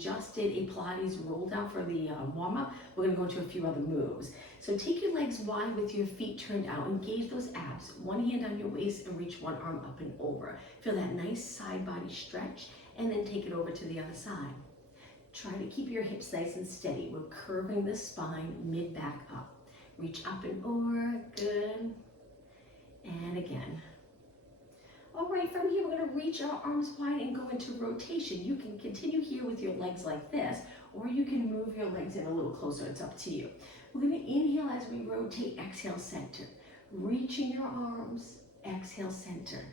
just did a Pilates roll down for the warm-up, we're gonna go into a few other moves. So take your legs wide with your feet turned out, engage those abs. One hand on your waist and reach one arm up and over. Feel that nice side body stretch, and then take it over to the other side. Try to keep your hips nice and steady. We're curving the spine, mid-back up. Reach up and over, good. And again. All right, from here, we're gonna reach our arms wide and go into rotation. You can continue here with your legs like this, or you can move your legs in a little closer, it's up to you. We're gonna inhale as we rotate, exhale, center. Reaching your arms, exhale, center.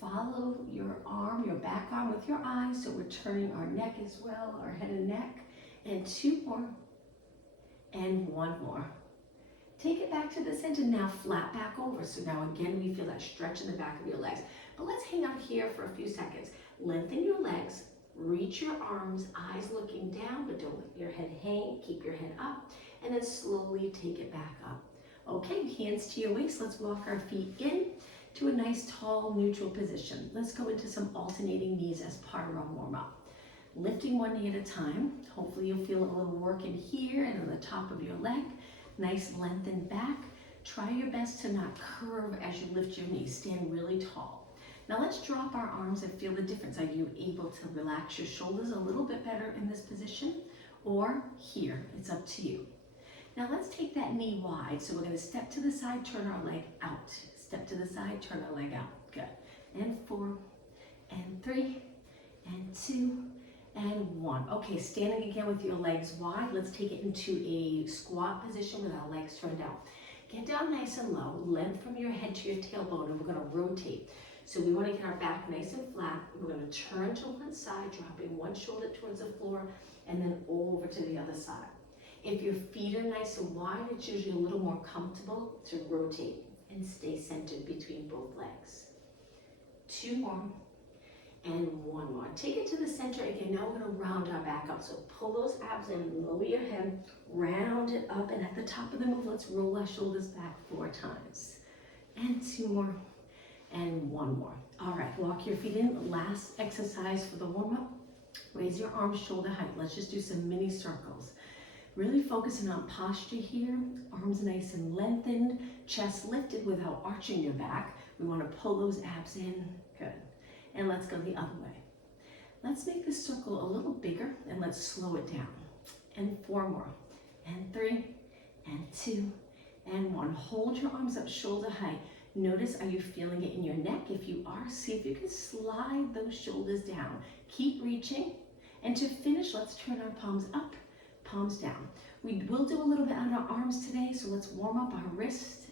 Follow your arm, your back arm with your eyes, so we're turning our neck as well, our head and neck. And 2 more, and 1 more. Take it back to the center, now flat back over. So now again, we feel that stretch in the back of your legs. But let's hang out here for a few seconds. Lengthen your legs, reach your arms, eyes looking down, but don't let your head hang, keep your head up, and then slowly take it back up. Okay, hands to your waist, let's walk our feet in to a nice tall neutral position. Let's go into some alternating knees as part of our warm-up. Lifting one knee at a time. Hopefully you'll feel a little work in here and on the top of your leg. Nice lengthened back. Try your best to not curve as you lift your knees. Stand really tall. Now let's drop our arms and feel the difference. Are you able to relax your shoulders a little bit better in this position? Or here, it's up to you. Now let's take that knee wide. So we're gonna step to the side, turn our leg out. Step to the side, turn our leg out. Good. And 4, and 3, and 2, and 1. Okay, standing again with your legs wide. Let's take it into a squat position with our legs turned out. Get down nice and low, length from your head to your tailbone, and we're gonna rotate. So we wanna get our back nice and flat. We're gonna turn to one side, dropping one shoulder towards the floor, and then over to the other side. If your feet are nice and wide, it's usually a little more comfortable to rotate and stay centered between both legs. 2 more, and 1 more. Take it to the center again. Now we're gonna round our back up. So pull those abs in, lower your head, round it up, and at the top of the move, let's roll our shoulders back 4 times. And 2 more, and 1 more. All right, walk your feet in. Last exercise for the warm-up. Raise your arms shoulder height. Let's just do some mini circles. Really focusing on posture here. Arms nice and lengthened, chest lifted without arching your back. We want to pull those abs in. Good. And let's go the other way. Let's make this circle a little bigger and let's slow it down. And 4 more, and 3, and 2, and 1. Hold your arms up shoulder height. Notice, are you feeling it in your neck? If you are, see if you can slide those shoulders down. Keep reaching. And to finish, let's turn our palms up, palms down. We will do a little bit on our arms today, so let's warm up our wrists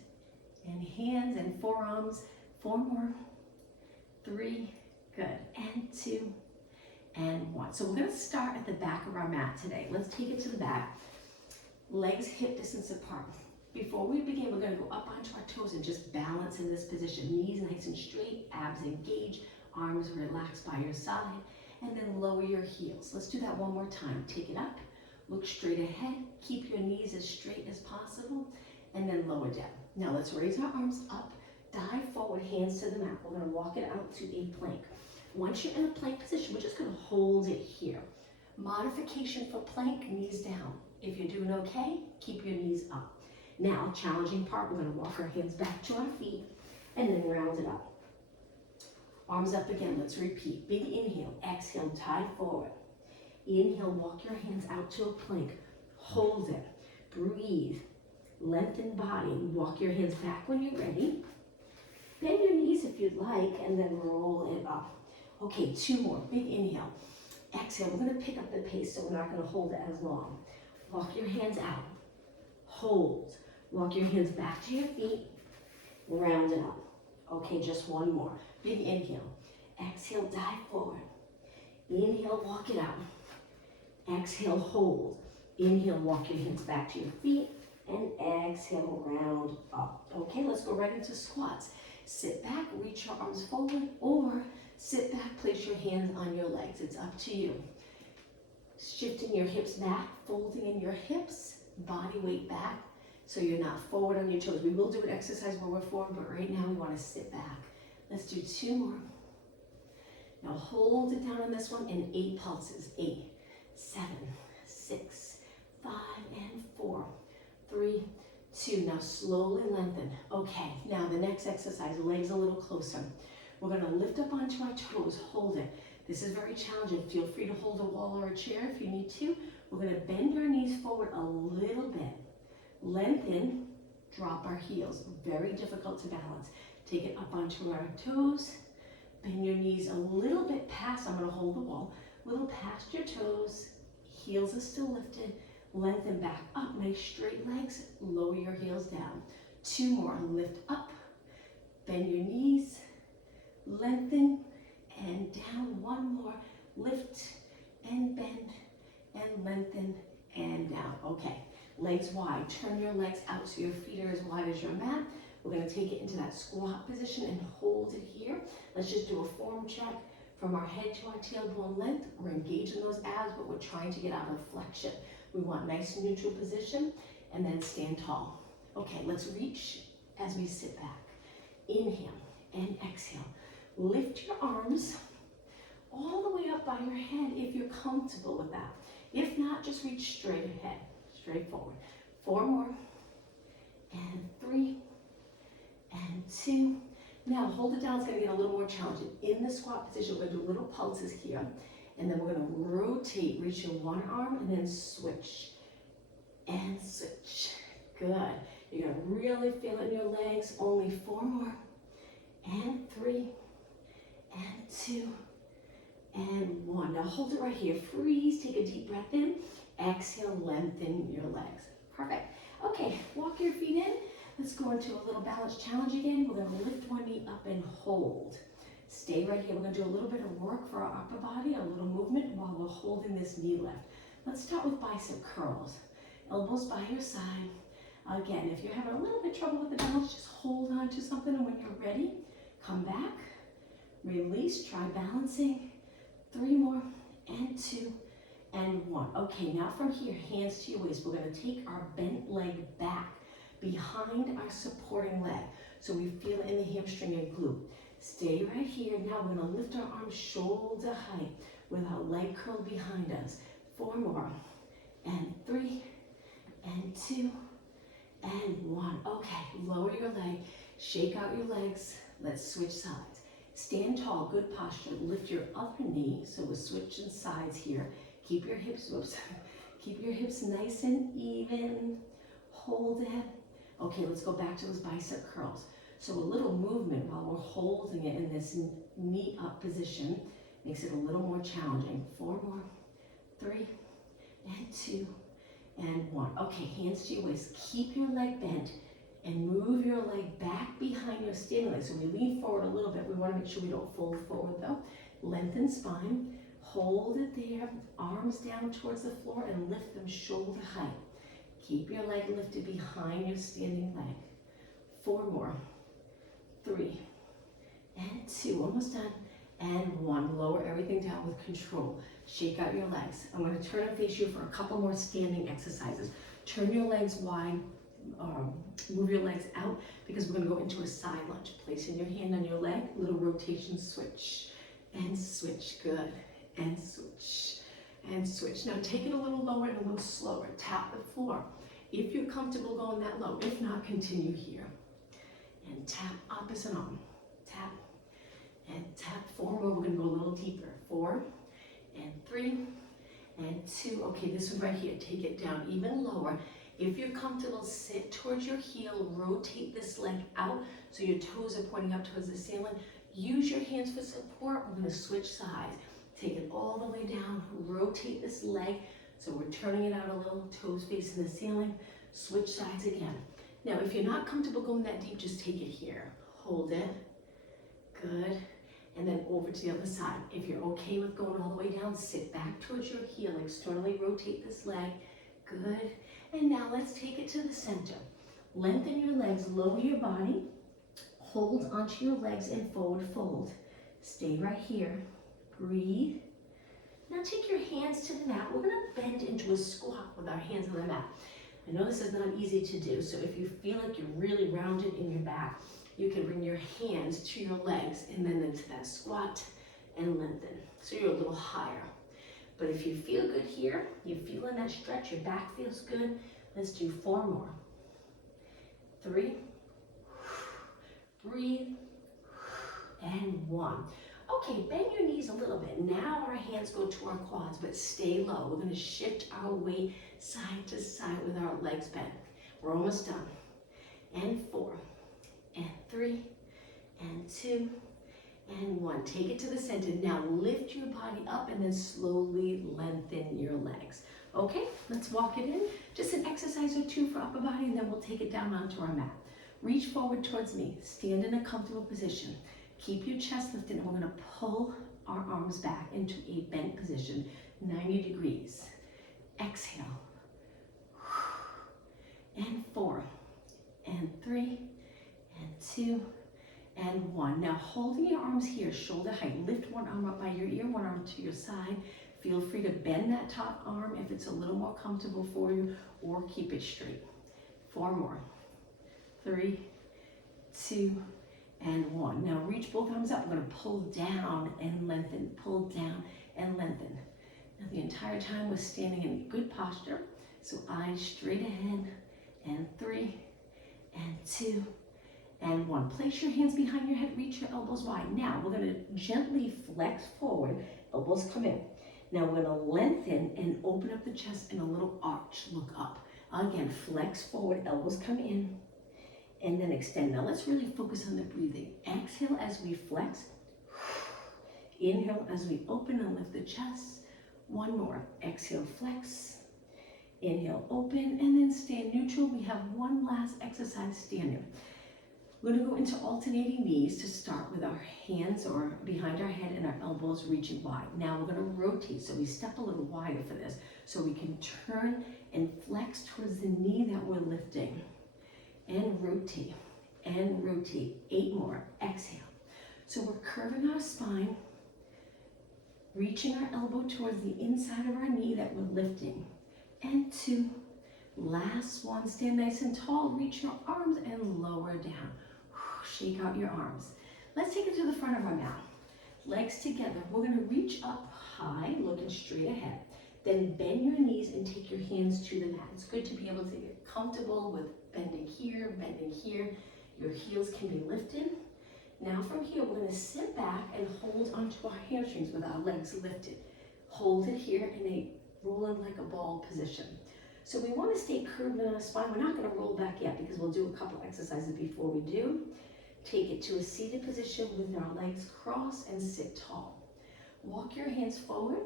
and hands and forearms. 4 more, 3, good, and 2, and 1. So we're gonna start at the back of our mat today. Let's take it to the back. Legs hip distance apart. Before we begin, we're gonna go up onto our toes and just balance in this position. Knees nice and straight, abs engaged, arms relaxed by your side, and then lower your heels. Let's do that one more time. Take it up, look straight ahead, keep your knees as straight as possible, and then lower down. Now let's raise our arms up, dive forward, hands to the mat. We're gonna walk it out to a plank. Once you're in a plank position, we're just gonna hold it here. Modification for plank, knees down. If you're doing okay, keep your knees up. Now, challenging part, we're gonna walk our hands back to our feet and then round it up. Arms up again, let's repeat. Big inhale, exhale, dive forward. Inhale, walk your hands out to a plank. Hold it, breathe. Lengthen body, walk your hands back when you're ready. Bend your knees if you'd like, and then roll it up. Okay, 2 more, big inhale. Exhale, we're gonna pick up the pace, so we're not gonna hold it as long. Walk your hands out, hold. Walk your hands back to your feet, round it up. Okay, just 1 more. Big inhale. Exhale, dive forward. Inhale, walk it out. Exhale, hold. Inhale, walk your hands back to your feet, and exhale, round up. Okay, let's go right into squats. Sit back, reach your arms forward, or sit back, place your hands on your legs. It's up to you. Shifting your hips back, folding in your hips, body weight back, so you're not forward on your toes. We will do an exercise where we're forward, but right now we want to sit back. Let's do 2 more. Now hold it down on this one in 8 pulses. 8, 7, now slowly lengthen. Okay, now the next exercise, legs a little closer. We're gonna lift up onto our toes, hold it. This is very challenging. Feel free to hold a wall or a chair if you need to. We're gonna bend our knees forward a little bit. Lengthen, drop our heels. Very difficult to balance. Take it up onto our toes. Bend your knees a little bit past, I'm gonna hold the wall, a little past your toes. Heels are still lifted. Lengthen back up, nice straight legs. Lower your heels down. 2 more, lift up. Bend your knees. Lengthen and down. 1 more, lift and bend and lengthen and down. Okay, legs wide. Turn your legs out so your feet are as wide as your mat. We're gonna take it into that squat position and hold it here. Let's just do a form check from our head to our tailbone length. We're engaging those abs, but we're trying to get out of flexion. We want nice neutral position and then stand tall. Okay, let's reach as we sit back. Inhale and exhale. Lift your arms all the way up by your head if you're comfortable with that. If not, just reach straight ahead, straight forward. 4 more, and 3, and 2. Now hold it down, it's gonna get a little more challenging. In the squat position, we're gonna do little pulses here, and then we're gonna rotate, reach your one arm, and then switch, and switch. Good. You're gonna really feel it in your legs. Only 4 more, and 3, and 2, and 1. Now hold it right here. Freeze, take a deep breath in. Exhale, lengthen your legs. Perfect. Okay, walk your feet in. Let's go into a little balance challenge again. We're gonna lift one knee up and hold. Stay right here. We're gonna do a little bit of work for our upper body, a little movement while we're holding this knee lift. Let's start with bicep curls. Elbows by your side. Again, if you're having a little bit trouble with the balance, just hold on to something, and when you're ready, come back, release, try balancing. 3 more, and 2, and 1. Okay, now from here, hands to your waist. We're gonna take our bent leg back behind our supporting leg. So we feel it in the hamstring and glute. Stay right here. Now we're gonna lift our arms shoulder height with our leg curled behind us. 4 more, and 3, and 2, and 1. Okay, lower your leg, shake out your legs. Let's switch sides. Stand tall, good posture. Lift your other knee, so we're switching sides here. Keep your hips, keep your hips nice and even. Hold it. Okay, let's go back to those bicep curls. So a little movement while we're holding it in this knee up position makes it a little more challenging. 4 more, 3, and 2, and 1. Okay, hands to your waist. Keep your leg bent and move your leg back behind your standing leg. So we lean forward a little bit. We want to make sure we don't fold forward though. Lengthen spine. Hold it there. Arms down towards the floor and lift them shoulder height. Keep your leg lifted behind your standing leg. 4 more, 3, and 2. Almost done. And 1. Lower everything down with control. Shake out your legs. I'm going to turn and face you for a couple more standing exercises. Turn your legs wide. Move your legs out because we're going to go into a side lunge. Placing your hand on your leg, little rotation, switch and switch. Good. And switch and switch. Now take it a little lower and a little slower. Tap the floor if you're comfortable going that low. If not, continue here. And tap opposite arm. Tap and tap. 4 more. We're going to go a little deeper. 4 and 3 and 2. Okay, this one right here. Take it down even lower. If you're comfortable, sit towards your heel, rotate this leg out so your toes are pointing up towards the ceiling. Use your hands for support. We're going to switch sides. Take it all the way down, rotate this leg so we're turning it out a little, toes facing the ceiling. Switch sides again. Now, if you're not comfortable going that deep, just take it here. Hold it. Good. And then over to the other side. If you're okay with going all the way down, sit back towards your heel, externally rotate this leg. Good. And now let's take it to the center. Lengthen your legs, lower your body. Hold onto your legs and forward fold. Stay right here. Breathe. Now take your hands to the mat. We're going to bend into a squat with our hands on the mat. I know this is not easy to do, so if you feel like you're really rounded in your back, you can bring your hands to your legs and then into that squat and lengthen. So you're a little higher. But if you feel good here, you feel in that stretch, your back feels good, let's do 4 more. 3, breathe, and 1. Okay, bend your knees a little bit. Now our hands go to our quads, but stay low. We're gonna shift our weight side to side with our legs bent. We're almost done. And 4, and 3, and 2, and 1. Take it to the center. Now lift your body up and then slowly lengthen your legs. Okay, let's walk it in. Just an exercise or two for upper body, and then we'll take it down onto our mat. Reach forward towards me. Stand in a comfortable position. Keep your chest lifted, and we're gonna pull our arms back into a bent position, 90 degrees. Exhale. And 4, and 3, and 2, and 1. Now holding your arms here, shoulder height. Lift one arm up by your ear, one arm to your side. Feel free to bend that top arm if it's a little more comfortable for you, or keep it straight. 4 more. 3, 2, and 1. Now reach both arms up. We're going to pull down and lengthen, pull down and lengthen. Now the entire time we're standing in good posture. So eyes straight ahead, and 3, and 2, and 1. Place your hands behind your head, reach your elbows wide. Now we're going to gently flex forward, elbows come in. Now we're going to lengthen and open up the chest in a little arch, look up. Again, flex forward, elbows come in, and then extend. Now let's really focus on the breathing. Exhale as we flex. Inhale as we open and lift the chest. 1 more. Exhale, flex. Inhale, open, and then stand neutral. We have one last exercise, standing. We're going to go into alternating knees to start with our hands or behind our head and our elbows reaching wide. Now we're going to rotate, so we step a little wider for this, so we can turn and flex towards the knee that we're lifting. And rotate, and rotate. 8 more. Exhale. So we're curving our spine, reaching our elbow towards the inside of our knee that we're lifting. And 2. Last one. Stand nice and tall. Reach your arms and lower down. Shake out your arms. Let's take it to the front of our mat. Legs together. We're going to reach up high, looking straight ahead. Then bend your knees and take your hands to the mat. It's good to be able to get comfortable with bending here, bending here. Your heels can be lifted. Now from here, we're going to sit back and hold onto our hamstrings with our legs lifted. Hold it here in a rolling like a ball position. So we want to stay curved in our spine. We're not going to roll back yet because we'll do a couple exercises before we do. Take it to a seated position with our legs crossed and sit tall. Walk your hands forward,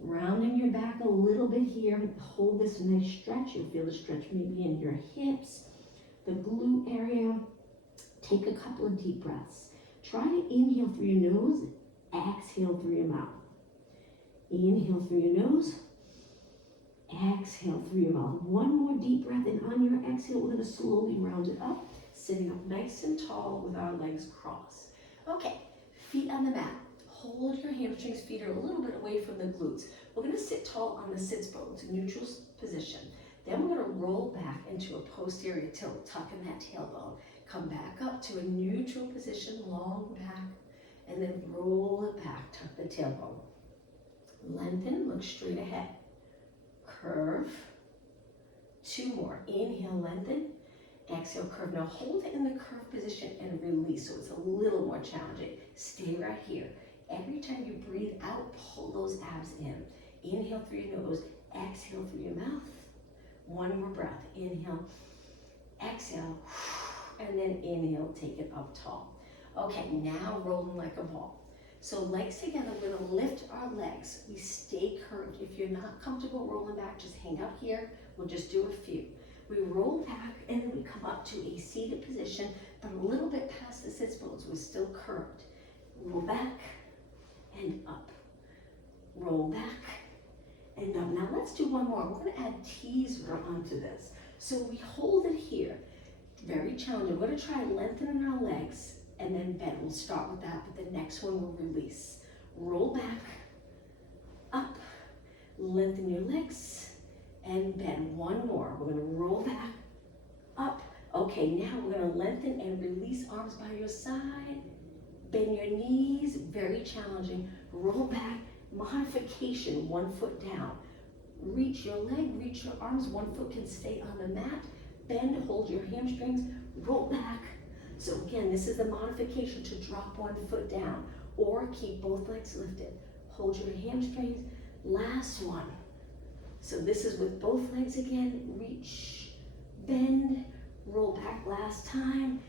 rounding your back a little bit here. Hold this nice stretch. You'll feel the stretch maybe in your hips, the glute area. Take a couple of deep breaths. Try to inhale through your nose, exhale through your mouth. Inhale through your nose, exhale through your mouth. One more deep breath, and on your exhale, we're going to slowly round it up, sitting up nice and tall with our legs crossed. Okay, feet on the mat. Hold your hamstrings, feet are a little bit away from the glutes. We're going to sit tall on the sits bones, neutral position. Then we're going to roll back into a posterior tilt, tucking that tailbone. Come back up to a neutral position, long back, and then roll it back, tuck the tailbone. Lengthen, look straight ahead. Curve. 2 more. Inhale, lengthen. Exhale, curve. Now hold it in the curve position and release, so it's a little more challenging. Stay right here. Every time you breathe out, pull those abs in. Inhale through your nose, exhale through your mouth. 1 more breath. Inhale, exhale, and then inhale, take it up tall. Okay, now rolling like a ball. So legs together, we're gonna lift our legs. We stay curved. If you're not comfortable rolling back, just hang out here. We'll just do a few. We roll back and then we come up to a seated position, but a little bit past the sits bones. We're still curved. Roll back and up. Roll back and up. Now let's do one more. We're gonna add teaser onto this. So we hold it here. Very challenging. We're gonna try lengthening our legs and then bend. We'll start with that, but the next one we'll release. Roll back, up, lengthen your legs, and bend. 1 more. We're gonna roll back, up. Okay, now we're gonna lengthen and release arms by your side. Bend your knees, very challenging. Roll back, modification, 1 foot down. Reach your leg, reach your arms, 1 foot can stay on the mat. bend, hold your hamstrings, roll back. So again, this is the modification to drop one foot down or keep both legs lifted. Hold your hamstrings, last one. So this is with both legs again, reach, bend, roll back last time.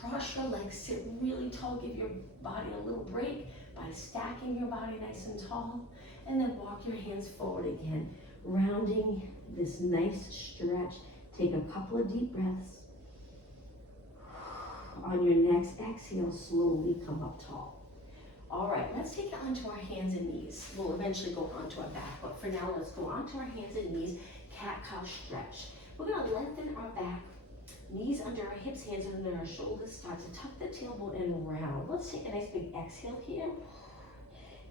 Cross your legs, sit really tall, give your body a little break by stacking your body nice and tall, and then walk your hands forward again, rounding this nice stretch. Take a couple of deep breaths. On your next exhale, slowly come up tall. All right, let's take it onto our hands and knees. We'll eventually go onto our back, but for now, let's go onto our hands and knees, cat-cow stretch. We're gonna lengthen our back, knees under our hips, hands under our shoulders, start to tuck the tailbone and round. Let's take a nice big exhale here,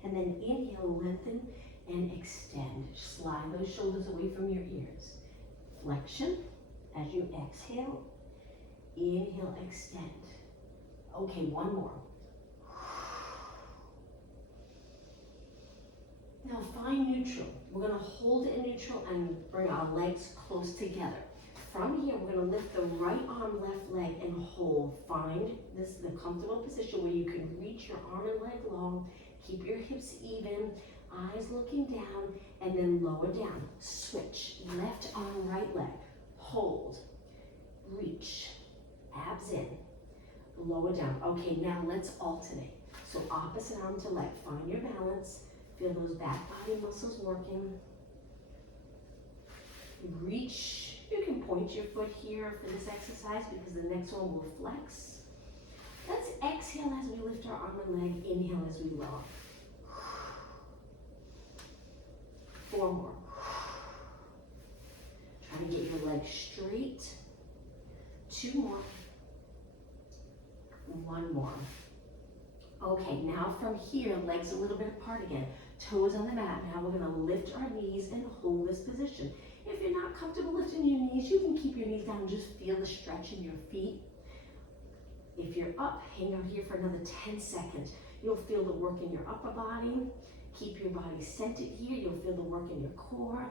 and then inhale, lengthen and extend. Slide those shoulders away from your ears. Flexion as you exhale, inhale, extend. Okay, one more. Now find neutral. We're gonna hold it in neutral and bring our legs close together. From here, we're gonna lift the right arm, left leg, and hold. Find the comfortable position where you can reach your arm and leg long, keep your hips even, eyes looking down, and then lower down. Switch, left arm, right leg, hold, reach, abs in, lower down. Okay, now let's alternate. So opposite arm to leg, find your balance, feel those back body muscles working. Reach. You can point your foot here for this exercise because the next one will flex. Let's exhale as we lift our arm and leg. Inhale as we lower. 4 more. Try to get your legs straight. 2 more. 1 more. Okay, now from here, legs a little bit apart again. Toes on the mat. Now we're gonna lift our knees and hold this position. If you're not comfortable lifting your knees, you can keep your knees down and just feel the stretch in your feet. If you're up, hang out here for another 10 seconds. You'll feel the work in your upper body. Keep your body centered here. You'll feel the work in your core.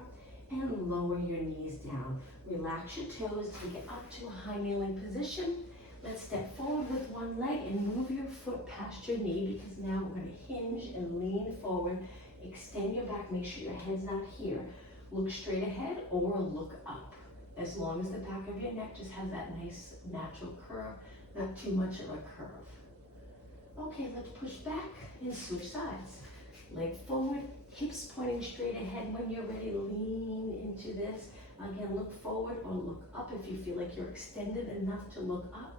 And lower your knees down. Relax your toes, take it up to a high kneeling position. Let's step forward with one leg and move your foot past your knee because now we're going to hinge and lean forward. Extend your back, make sure your head's not here. Look straight ahead or look up. As long as the back of your neck just has that nice natural curve, not too much of a curve. Okay, let's push back and switch sides. Leg forward, hips pointing straight ahead. When you're ready, lean into this. Again, look forward or look up if you feel like you're extended enough to look up.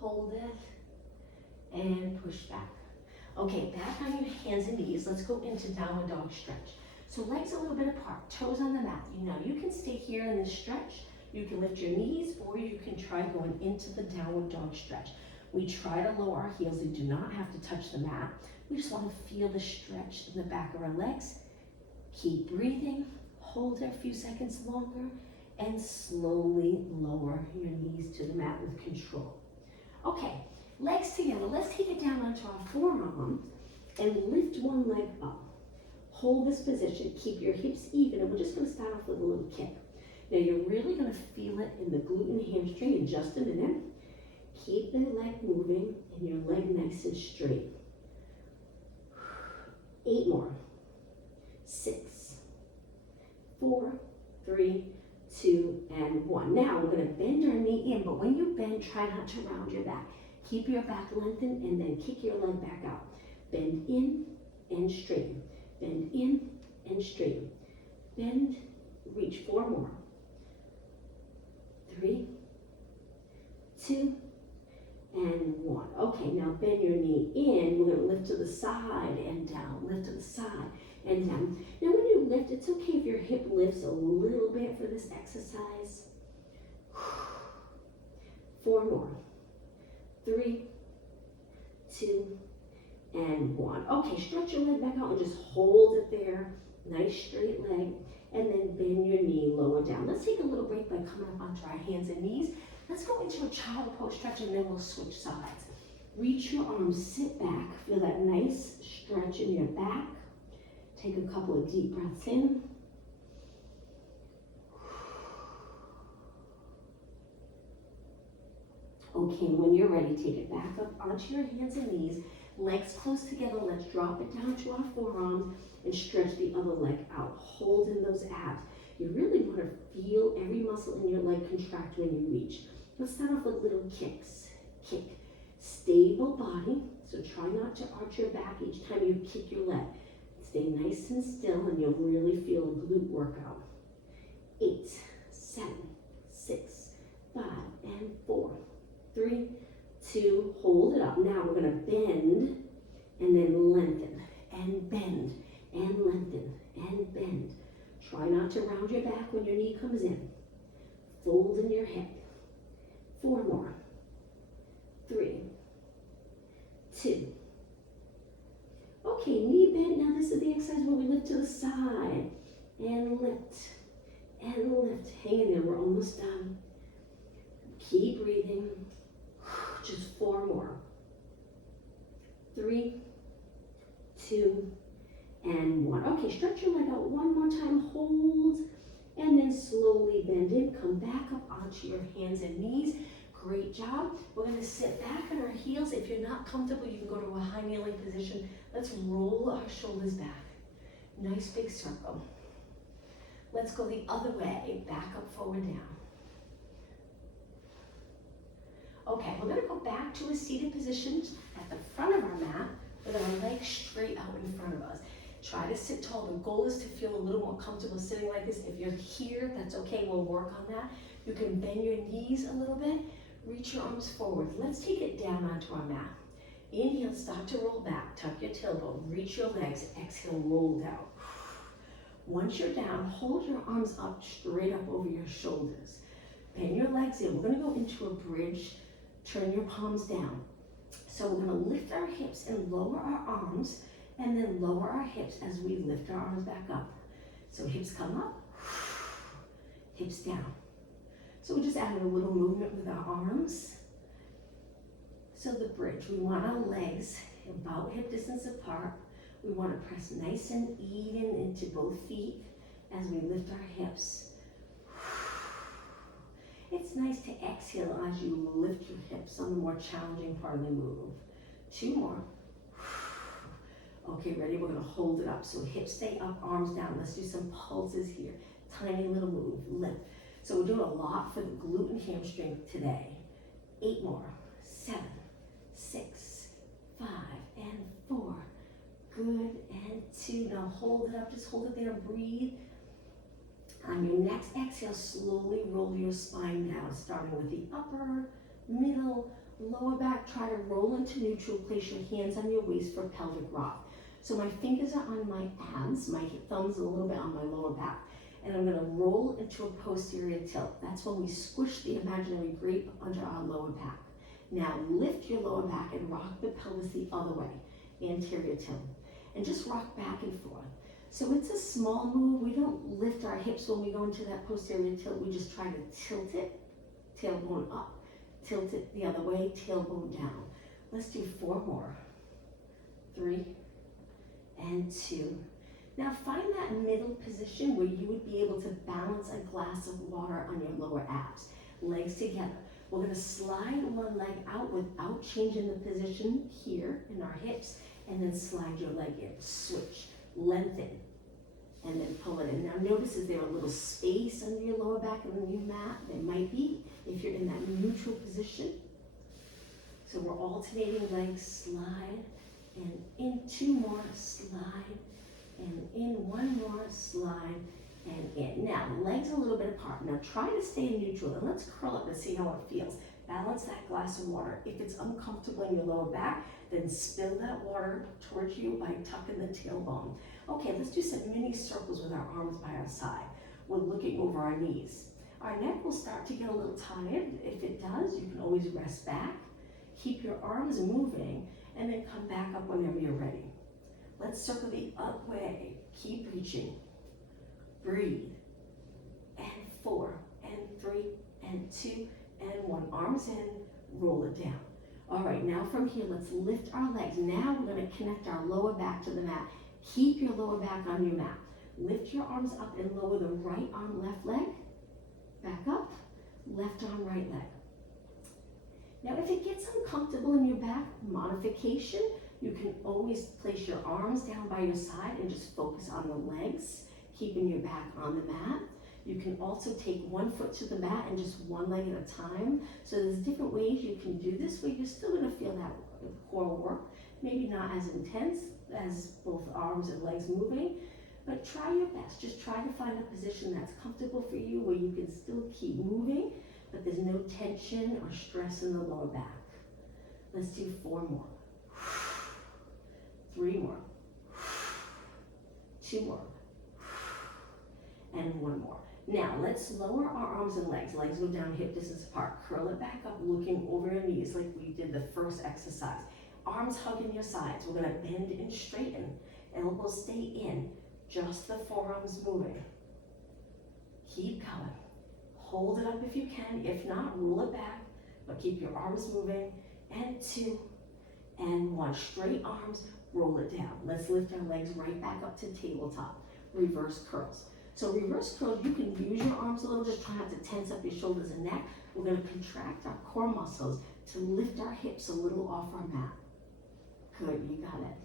Hold it and push back. Okay, back on your hands and knees. Let's go into downward dog stretch. So legs a little bit apart, toes on the mat. You can stay here in this stretch. You can lift your knees or you can try going into the downward dog stretch. We try to lower our heels. We do not have to touch the mat. We just want to feel the stretch in the back of our legs. Keep breathing, hold it a few seconds longer, and slowly lower your knees to the mat with control. Okay, legs together. Let's take it down onto our forearm and lift one leg up. Hold this position, keep your hips even, and we're just gonna start off with a little kick. Now you're really gonna feel it in the glute and hamstring in just a minute. Keep the leg moving and your leg nice and straight. 8 more. 6, 4, 3, 2, and 1. Now we're gonna bend our knee in, but when you bend, try not to round your back. Keep your back lengthened and then kick your leg back out. Bend in and straighten. Bend in and straighten. Bend, reach 4 more. 3, 2, and 1. Okay, now bend your knee in. We're going to lift to the side and down. Lift to the side and down. Now when you lift, it's okay if your hip lifts a little bit for this exercise. 4 more. 3, 2, and 1. Okay, stretch your leg back out and just hold it there. Nice straight leg. And then bend your knee lower down. Let's take a little break by coming up onto our hands and knees. Let's go into a child pose stretch and then we'll switch sides. Reach your arms, sit back. Feel that nice stretch in your back. Take a couple of deep breaths in. Okay, when you're ready, take it back up onto your hands and knees, legs close together. Let's drop it down to our forearms and stretch the other leg out, holding those abs. You really want to feel every muscle in your leg contract when you reach. Let's start off with little kicks. Kick. Stable body, so try not to arch your back each time you kick your leg. Stay nice and still and you'll really feel a glute workout. 8, 7, 6, 5, and 4, 3, 2, hold it up. Now we're gonna bend and then lengthen, and bend, and lengthen, and bend. Try not to round your back when your knee comes in. Fold in your hip. 4 more. 3, 2. Okay, knee bend. Now this is the exercise where we lift to the side, and lift, and lift. Hang in there, we're almost done. Keep breathing. Just 4 more. 3, 2, and 1. Okay, stretch your leg out one more time. Hold, and then slowly bend in. Come back up onto your hands and knees. Great job. We're going to sit back on our heels. If you're not comfortable, you can go to a high kneeling position. Let's roll our shoulders back. Nice big circle. Let's go the other way. Back up, forward, down. Okay, we're going to go back to a seated position at the front of our mat with our legs straight out in front of us. Try to sit tall. The goal is to feel a little more comfortable sitting like this. If you're here, that's okay. We'll work on that. You can bend your knees a little bit. Reach your arms forward. Let's take it down onto our mat. Inhale, start to roll back. Tuck your tailbone. Reach your legs. Exhale, roll down. Once you're down, hold your arms up straight up over your shoulders. Bend your legs in. We're going to go into a bridge. Turn your palms down. So we're going to lift our hips and lower our arms, and then lower our hips as we lift our arms back up. So hips come up, hips down. So we're just adding a little movement with our arms. So the bridge, we want our legs about hip distance apart. We want to press nice and even into both feet as we lift our hips. It's nice to exhale as you lift your hips on the more challenging part of the move. 2 more. Okay, ready? We're going to hold it up. So hips stay up, arms down. Let's do some pulses here. Tiny little move, lift. So we're doing a lot for the glute and hamstring today. 8 more. 7, 6, 5, and 4. Good, and 2. Now hold it up. Just hold it there and breathe. On your next exhale, slowly roll your spine down, starting with the upper, middle, lower back. Try to roll into neutral. Place your hands on your waist for pelvic rock. So my fingers are on my abs, my thumbs a little bit on my lower back. And I'm going to roll into a posterior tilt. That's when we squish the imaginary grape under our lower back. Now lift your lower back and rock the pelvis the other way, anterior tilt. And just rock back and forth. So it's a small move. We don't lift our hips when we go into that posterior tilt. We just try to tilt it, tailbone up. Tilt it the other way, tailbone down. Let's do 4 more. 3, and 2. Now find that middle position where you would be able to balance a glass of water on your lower abs. Legs together. We're going to slide one leg out without changing the position here in our hips, and then slide your leg in. Switch. Lengthen, and then pull it in. Now notice, is there a little space under your lower back and on your mat? There might be if you're in that neutral position. So we're alternating legs, slide, and in 2 more, slide, and in 1 more, slide, and in. Now, legs a little bit apart. Now try to stay neutral, and let's curl up and see how it feels. Balance that glass of water. If it's uncomfortable in your lower back, then spill that water towards you by tucking the tailbone. Okay, let's do some mini circles with our arms by our side. We're looking over our knees. Our neck will start to get a little tired. If it does, you can always rest back. Keep your arms moving, and then come back up whenever you're ready. Let's circle the other way. Keep reaching. Breathe. And 4, and 3, and 2, and 1. Arms in, roll it down. All right, now from here, let's lift our legs. Now we're going to connect our lower back to the mat. Keep your lower back on your mat. Lift your arms up and lower the right arm, left leg. Back up, left arm, right leg. Now, if it gets uncomfortable in your back, modification, you can always place your arms down by your side and just focus on the legs, keeping your back on the mat. You can also take one foot to the mat and just one leg at a time. So there's different ways you can do this where you're still gonna feel that core work, maybe not as intense as both arms and legs moving, but try your best. Just try to find a position that's comfortable for you where you can still keep moving, but there's no tension or stress in the lower back. Let's do 4 more. 3 more. 2 more. And 1 more. Now, let's lower our arms and legs. Legs go down hip distance apart. Curl it back up, looking over your knees like we did the first exercise. Arms hugging your sides. We're gonna bend and straighten. Elbows stay in. Just the forearms moving. Keep going. Hold it up if you can. If not, roll it back, but keep your arms moving. And 2, and 1. Straight arms, roll it down. Let's lift our legs right back up to tabletop. Reverse curls. So reverse curls, you can use your arms a little, just try not to tense up your shoulders and neck. We're gonna contract our core muscles to lift our hips a little off our mat. Good, you got it.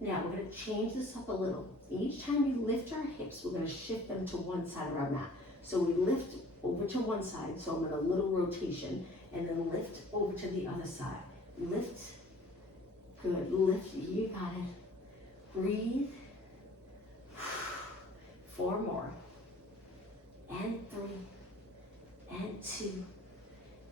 Now we're gonna change this up a little. Each time we lift our hips, we're gonna shift them to one side of our mat. So we lift over to one side, so I'm in a little rotation, and then lift over to the other side. Lift, good, lift, you got it. Breathe. 4 more, and 3, and 2,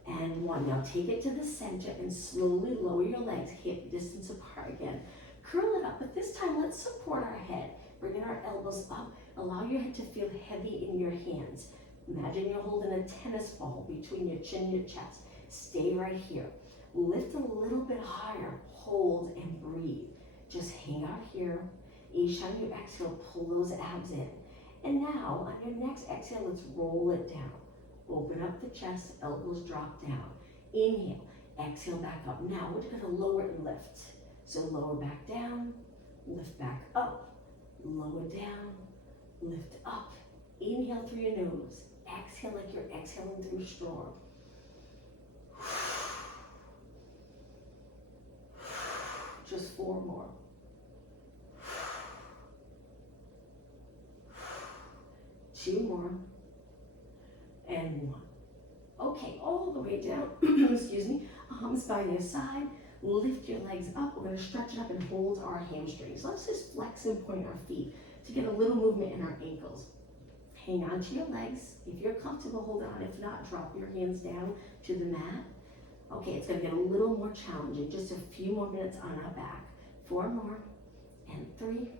and 1. Now take it to the center and slowly lower your legs, hip distance apart again. Curl it up, but this time let's support our head. Bring our elbows up, allow your head to feel heavy in your hands. Imagine you're holding a tennis ball between your chin and your chest. Stay right here. Lift a little bit higher, hold and breathe. Just hang out here. Each time you exhale, pull those abs in. And now, on your next exhale, let's roll it down. Open up the chest, elbows drop down. Inhale, exhale back up. Now we're gonna lower and lift. So lower back down, lift back up, lower down, lift up. Inhale through your nose. Exhale like you're exhaling through a straw. Just 4 more. 2 more, and 1. Okay, all the way down, excuse me, arms by your side, lift your legs up. We're gonna stretch it up and hold our hamstrings. Let's just flex and point our feet to get a little movement in our ankles. Hang on to your legs. If you're comfortable, hold on. If not, drop your hands down to the mat. Okay, it's gonna get a little more challenging. Just a few more minutes on our back. 4 more, and 3,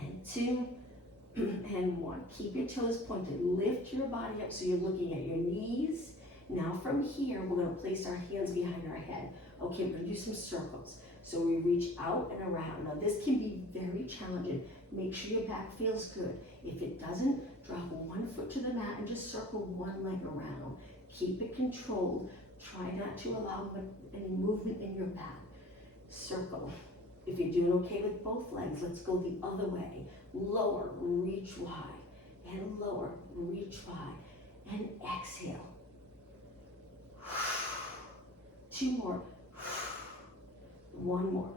and 2, and 1. Keep your toes pointed. Lift your body up so you're looking at your knees. Now from here, we're gonna place our hands behind our head. Okay, we're gonna do some circles. So we reach out and around. Now this can be very challenging. Make sure your back feels good. If it doesn't, drop 1 foot to the mat and just circle 1 leg around. Keep it controlled. Try not to allow any movement in your back. Circle. If you're doing okay with both legs, let's go the other way. Lower, reach wide, and lower, reach wide, and exhale. 2 more. 1 more.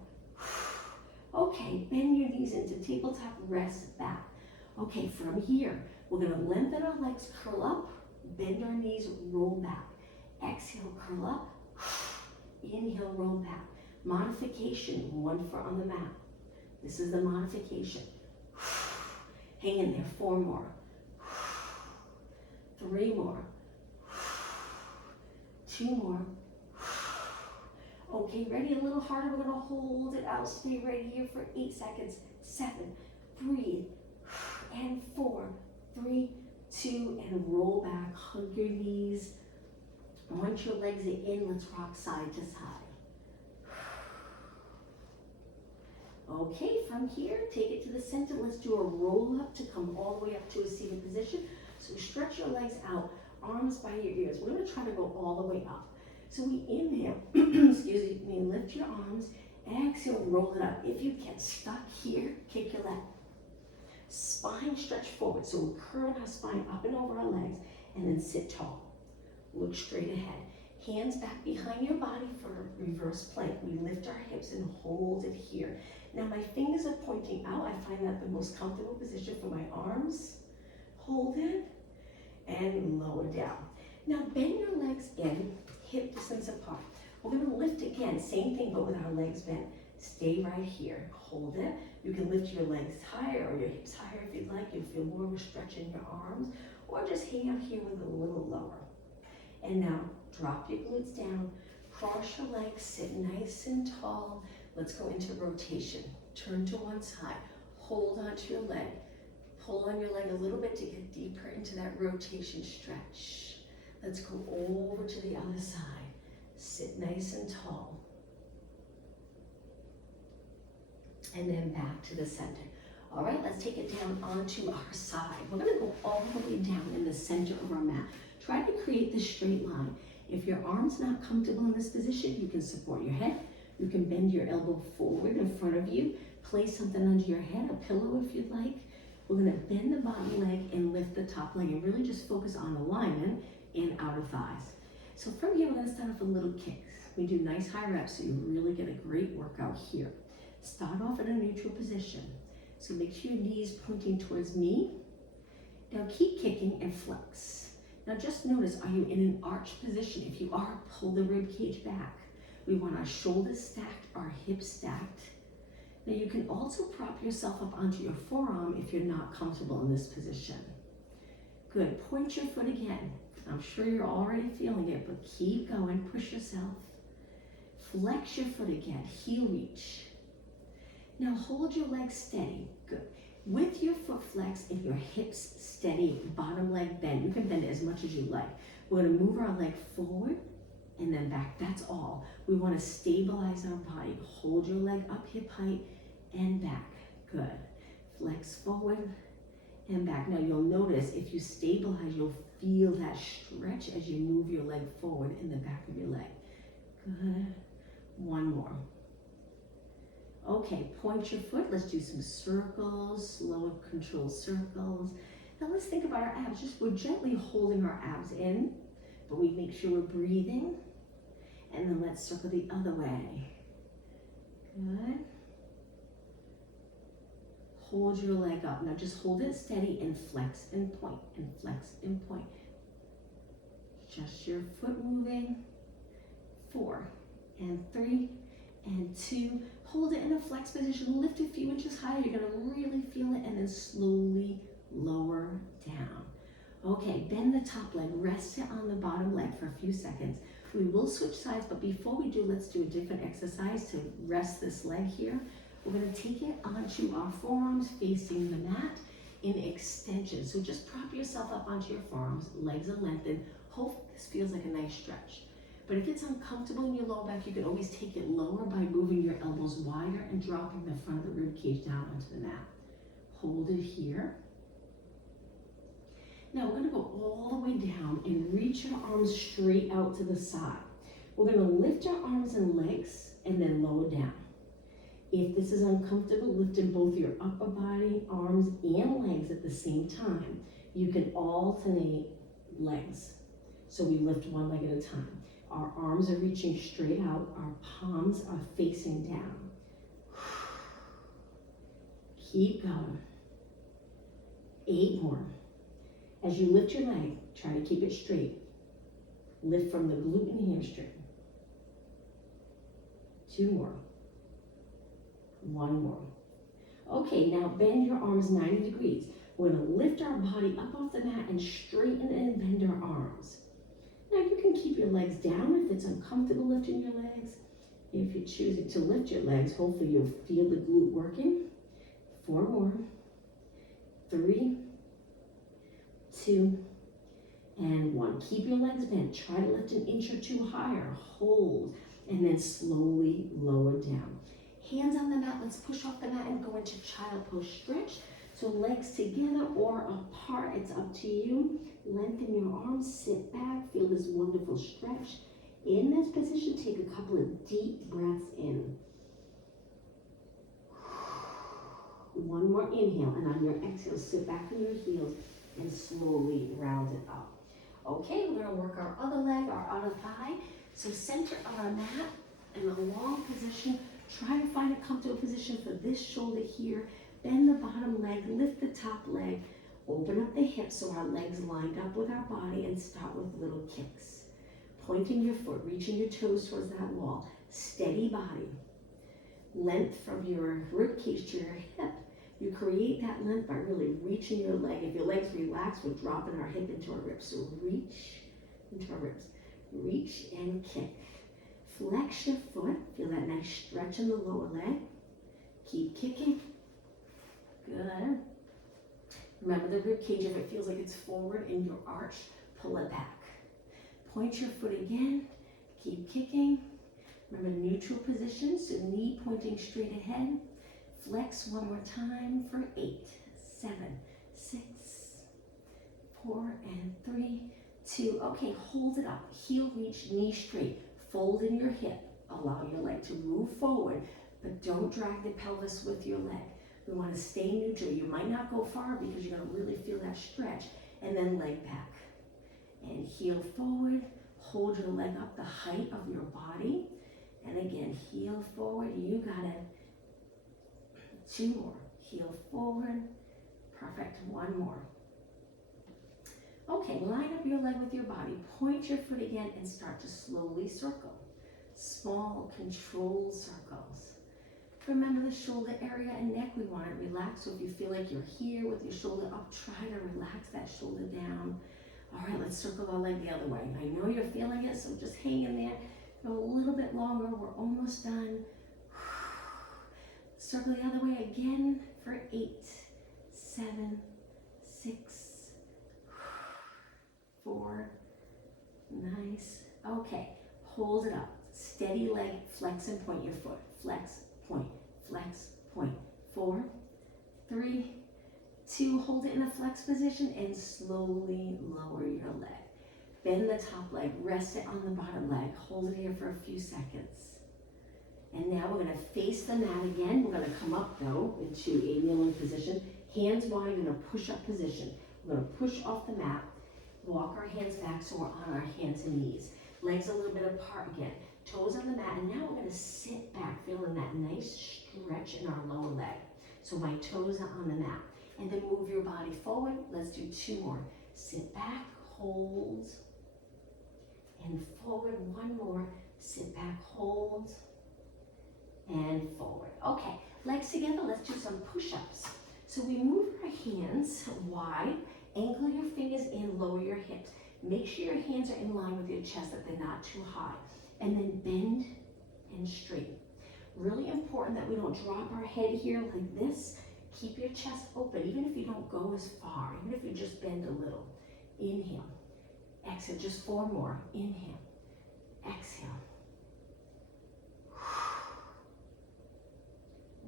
Okay, bend your knees into tabletop, rest back. Okay, from here, we're gonna lengthen our legs, curl up, bend our knees, roll back. Exhale, curl up, inhale, roll back. Modification, 1 foot on the mat. This is the modification. Hang in there, 4 more. 3 more. 2 more. Okay, ready? A little harder. We're gonna hold it out. Stay right here for 8 seconds. 7, breathe, and 4, 3, 2, and roll back. Hug your knees. Once your legs are in, let's rock side to side. Okay, from here, take it to the center. Let's do a roll up to come all the way up to a seated position. So stretch your legs out, arms by your ears. We're gonna try to go all the way up. So we inhale, excuse me, lift your arms, exhale, roll it up. If you get stuck here, kick your leg. Spine stretch forward. So we're curling our spine up and over our legs, and then sit tall. Look straight ahead. Hands back behind your body for reverse plank. We lift our hips and hold it here. Now my fingers are pointing out. I find that the most comfortable position for my arms. Hold it and lower down. Now bend your legs in, hip distance apart. We're gonna lift again, same thing but with our legs bent. Stay right here, hold it. You can lift your legs higher or your hips higher if you'd like. You'll feel more of a stretch in your arms, or just hang out here with a little lower. And now drop your glutes down, cross your legs, sit nice and tall. Let's go into rotation. Turn to one side, hold onto your leg. Pull on your leg a little bit to get deeper into that rotation stretch. Let's go over to the other side. Sit nice and tall. And then back to the center. All right, let's take it down onto our side. We're gonna go all the way down in the center of our mat. Try to create this straight line. If your arm's not comfortable in this position, you can support your head. You can bend your elbow forward in front of you. Place something under your head, a pillow if you'd like. We're gonna bend the bottom leg and lift the top leg and really just focus on alignment and outer thighs. So from here, we're gonna start off with little kicks. We do nice high reps so you really get a great workout here. Start off in a neutral position. So make sure your knees pointing towards me. Now keep kicking and flex. Now just notice, are you in an arched position? If you are, pull the rib cage back. We want our shoulders stacked, our hips stacked. Now you can also prop yourself up onto your forearm if you're not comfortable in this position. Good, point your foot again. I'm sure you're already feeling it, but keep going, push yourself. Flex your foot again, heel reach. Now hold your legs steady, good. With your foot flex and your hips steady, bottom leg bend. You can bend it as much as you like. We're gonna move our leg forward and then back, that's all. We wanna stabilize our body. Hold your leg up hip height and back, good. Flex forward and back. Now you'll notice if you stabilize, you'll feel that stretch as you move your leg forward in the back of your leg. Good, one more. Okay, point your foot. Let's do some circles, slow controlled circles. Now let's think about our abs. We're gently holding our abs in, but we make sure we're breathing. And then let's circle the other way. Good. Hold your leg up. Now just hold it steady and flex and point and flex and point. Just your foot moving. 4 and 3 and 2. Hold it in a flex position. Lift a few inches higher. You're gonna really feel it, and then slowly lower down. Okay, bend the top leg. Rest it on the bottom leg for a few seconds. We will switch sides, but before we do, let's do a different exercise to rest this leg here. We're gonna take it onto our forearms facing the mat in extension. So just prop yourself up onto your forearms, legs are lengthened. Hope this feels like a nice stretch. But if it's uncomfortable in your lower back, you can always take it lower by moving your elbows wider and dropping the front of the rib cage down onto the mat. Hold it here. Now we're gonna go all the way down and reach our arms straight out to the side. We're gonna lift our arms and legs and then lower down. If this is uncomfortable, lifting both your upper body, arms, and legs at the same time, you can alternate legs. So we lift one leg at a time. Our arms are reaching straight out. Our palms are facing down. Keep going. 8 more. As you lift your leg, try to keep it straight. Lift from the glute and hamstring. 2 more. 1 more. Okay, now bend your arms 90 degrees. We're gonna lift our body up off the mat and straighten and bend our arms. Now you can keep your legs down if it's uncomfortable lifting your legs. If you're choosing to lift your legs, hopefully you'll feel the glute working. 4 more. 3, 2, and 1. Keep your legs bent. Try to lift an inch or 2 higher. Hold, and then slowly lower down. Hands on the mat. Let's push off the mat and go into child pose stretch. So legs together or apart, it's up to you. Lengthen your arms, sit back, feel this wonderful stretch. In this position, take a couple of deep breaths in. 1 more inhale, and on your exhale, sit back on your heels and slowly round it up. Okay, we're gonna work our other leg, our other thigh. So center of our mat in a long position. Try to find a comfortable position for this shoulder here. Bend the bottom leg, lift the top leg, open up the hips so our legs lined up with our body, and start with little kicks. Pointing your foot, reaching your toes towards that wall. Steady body. Length from your rib cage to your hip. You create that length by really reaching your leg. If your legs relax, we're dropping our hip into our ribs. So reach into our ribs. Reach and kick. Flex your foot. Feel that nice stretch in the lower leg. Keep kicking. Good. Remember the rib cage, if it feels like it's forward in your arch, pull it back. Point your foot again. Keep kicking. Remember neutral position, so knee pointing straight ahead. Flex one more time for 8, 7, 6, 4, and 3, 2. Okay, hold it up. Heel reach, knee straight. Fold in your hip. Allow your leg to move forward, but don't drag the pelvis with your leg. We want to stay neutral. You might not go far because you're going to really feel that stretch. And then leg back. And heel forward. Hold your leg up the height of your body. And again, heel forward. You got it. 2 more. Heel forward. Perfect. 1 more. Okay, line up your leg with your body. Point your foot again and start to slowly circle. Small, controlled circles. Remember the shoulder area and neck, we want it relaxed. So if you feel like you're here with your shoulder up, try to relax that shoulder down. All right, let's circle our leg the other way. I know you're feeling it, so just hang in there. Go a little bit longer, we're almost done. Circle the other way again for 8, 7, 6, 4, nice. Okay, hold it up. Steady leg, flex and point your foot. Flex, point, flex, point. 4, 3, 2, hold it in a flex position and slowly lower your leg. Bend the top leg, rest it on the bottom leg. Hold it here for a few seconds. And now we're gonna face the mat again. We're gonna come up though into a kneeling position. Hands wide in a push-up position. We're gonna push off the mat, walk our hands back so we're on our hands and knees. Legs a little bit apart again. Toes on the mat, and now we're gonna sit back, feeling that nice stretch in our lower leg. So my toes are on the mat. And then move your body forward. Let's do 2 more. Sit back, hold, and forward. 1 more. Sit back, hold, and forward. Okay, legs together, let's do some push-ups. So we move our hands wide, angle your fingers in, lower your hips. Make sure your hands are in line with your chest, that they're not too high. And then bend and straighten. Really important that we don't drop our head here like this. Keep your chest open, even if you don't go as far, even if you just bend a little. Inhale, exhale, just 4 more. Inhale, exhale.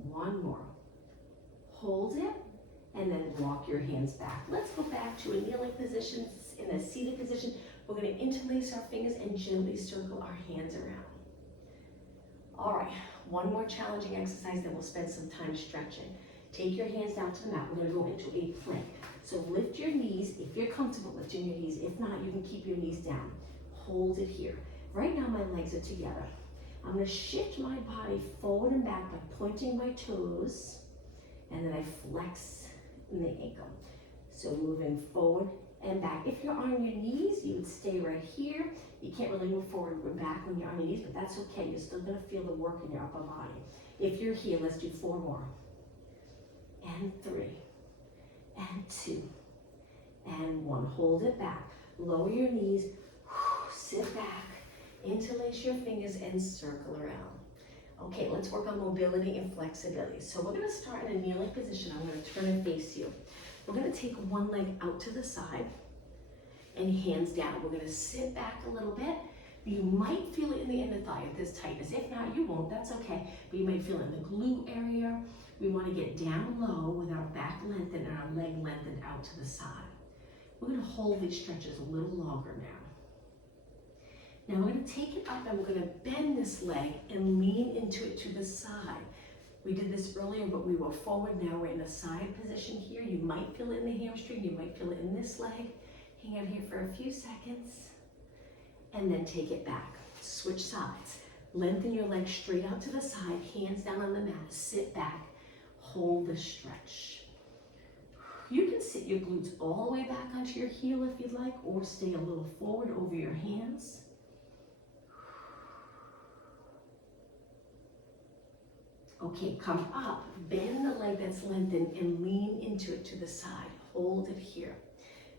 1 more. Hold it, and then walk your hands back. Let's go back to a kneeling position, in a seated position. We're gonna interlace our fingers and gently circle our hands around. All right, 1 more challenging exercise, then we'll spend some time stretching. Take your hands down to the mat. We're gonna go into a plank. So lift your knees if you're comfortable lifting your knees. If not, you can keep your knees down. Hold it here. Right now my legs are together. I'm gonna shift my body forward and back by pointing my toes, and then I flex in the ankle. So moving forward and back. If you're on your knees, you would stay right here. You can't really move forward or back when you're on your knees, but that's okay. You're still gonna feel the work in your upper body. If you're here, let's do 4 more. And 3, and 2, and 1. Hold it back. Lower your knees, sit back, interlace your fingers, and circle around. Okay, let's work on mobility and flexibility. So we're gonna start in a kneeling position. I'm gonna turn and face you. We're gonna take one leg out to the side and hands down. We're gonna sit back a little bit. You might feel it in the inner thigh if there's tightness. If not, you won't, that's okay. But you might feel it in the glute area. We want to get down low with our back lengthened and our leg lengthened out to the side. We're going to hold these stretches a little longer now. Now we're going to take it up and we're going to bend this leg and lean into it to the side. We did this earlier, but we were forward. Now we're in a side position here. You might feel it in the hamstring. You might feel it in this leg. Hang out here for a few seconds and then take it back. Switch sides. Lengthen your legs straight out to the side, hands down on the mat, sit back, hold the stretch. You can sit your glutes all the way back onto your heel if you'd like, or stay a little forward over your hands. Okay, come up, bend the leg that's lengthened and lean into it to the side. Hold it here.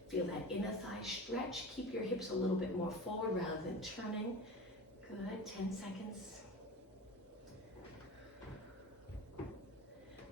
Feel that inner thigh stretch. Keep your hips a little bit more forward rather than turning. Good, 10 seconds.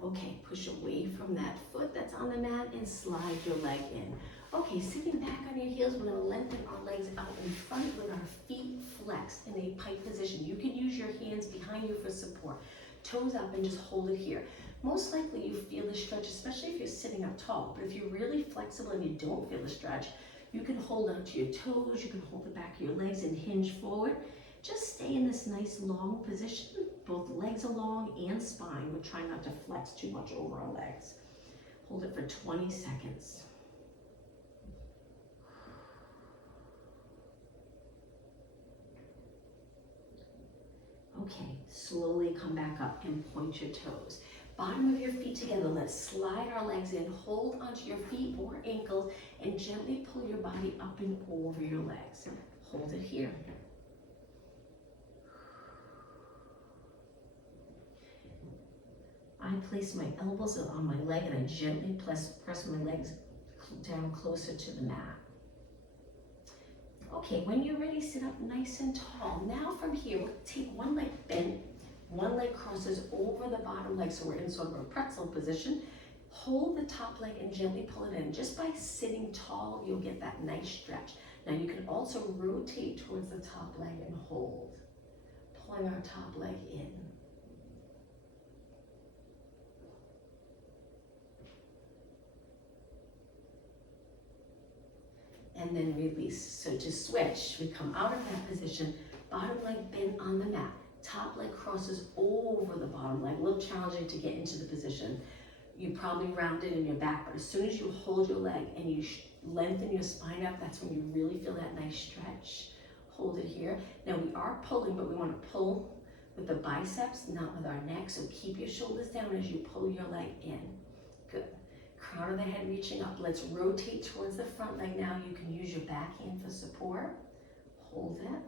Okay, push away from that foot that's on the mat and slide your leg in. Okay, sitting back on your heels, we're gonna lengthen our legs out in front with our feet flexed in a pike position. You can use your hands behind you for support. Toes up and just hold it here. Most likely you feel the stretch, especially if you're sitting up tall. But if you're really flexible and you don't feel the stretch, you can hold onto your toes, you can hold the back of your legs and hinge forward. Just stay in this nice long position, both legs are long and spine. We're trying not to flex too much over our legs. Hold it for 20 seconds. Okay, slowly come back up and point your toes. Bottom of your feet together. Let's slide our legs in. Hold onto your feet or ankles and gently pull your body up and over your legs. Hold it here. I place my elbows on my leg and I gently press my legs down closer to the mat. Okay, when you're ready, sit up nice and tall. Now from here, we'll take one leg bent, one leg crosses over the bottom leg, so we're in sort of a pretzel position. Hold the top leg and gently pull it in. Just by sitting tall, you'll get that nice stretch. Now you can also rotate towards the top leg and hold, pulling our top leg in. And then release. So to switch, we come out of that position, bottom leg bent on the mat, top leg crosses over the bottom leg. A little challenging to get into the position. You probably rounded in your back, but as soon as you hold your leg and you lengthen your spine up, that's when you really feel that nice stretch. Hold it here. Now we are pulling, but we want to pull with the biceps, not with our neck. So keep your shoulders down as you pull your leg in. Good. Crown of the head reaching up. Let's rotate towards the front leg now. You can use your back hand for support. Hold it.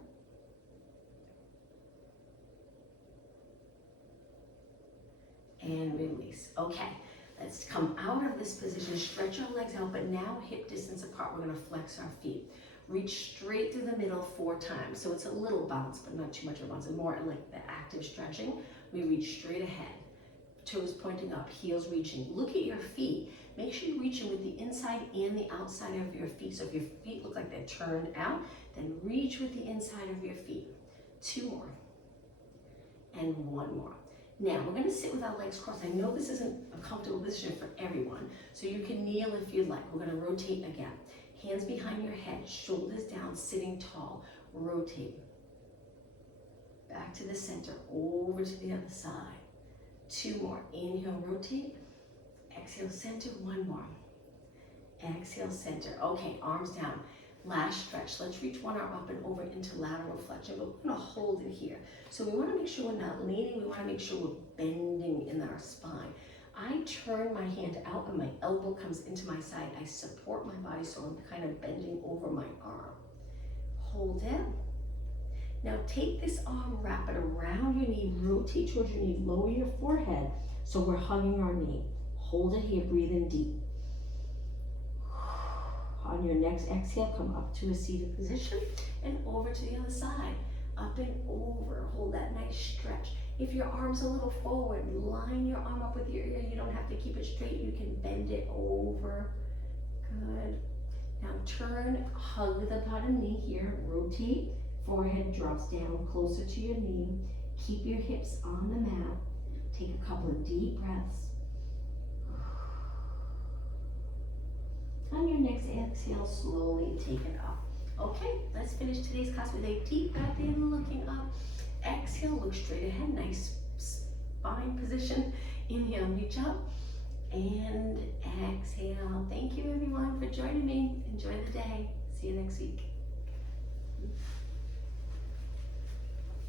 And release. Okay, let's come out of this position. Stretch our legs out, but now hip distance apart. We're going to flex our feet. Reach straight through the middle 4 times. So it's a little bounce, but not too much of a bounce. And more like the active stretching. We reach straight ahead. Toes pointing up, heels reaching. Look at your feet. Make sure you reach in with the inside and the outside of your feet. So if your feet look like they're turned out, then reach with the inside of your feet. 2 more. And 1 more. Now we're going to sit with our legs crossed. I know this isn't a comfortable position for everyone, so you can kneel if you'd like. We're going to rotate again. Hands behind your head, shoulders down, sitting tall. Rotate. Back to the center, over to the other side. 2 more. Inhale, rotate. Exhale, center. 1 more. Exhale, center. Okay, arms down. Last stretch. Let's reach one arm up and over into lateral flexion, but we're going to hold it here. So we want to make sure we're not leaning. We want to make sure we're bending in our spine. I turn my hand out and my elbow comes into my side. I support my body, so I'm kind of bending over my arm. Hold it. Now take this arm, wrap it around your knee, rotate towards your knee, lower your forehead, so we're hugging our knee. Hold it here, breathe in deep. On your next exhale, come up to a seated position and over to the other side. Up and over, hold that nice stretch. If your arm's a little forward, line your arm up with your ear. You don't have to keep it straight, you can bend it over. Good. Now turn, hug the bottom knee here, rotate. Forehead drops down closer to your knee. Keep your hips on the mat. Take a couple of deep breaths. On your next exhale, slowly take it up. Okay, let's finish today's class with a deep breath in, looking up. Exhale, look straight ahead, nice spine position. Inhale, reach up. and exhale. Thank you everyone for joining me. Enjoy the day. See you next week.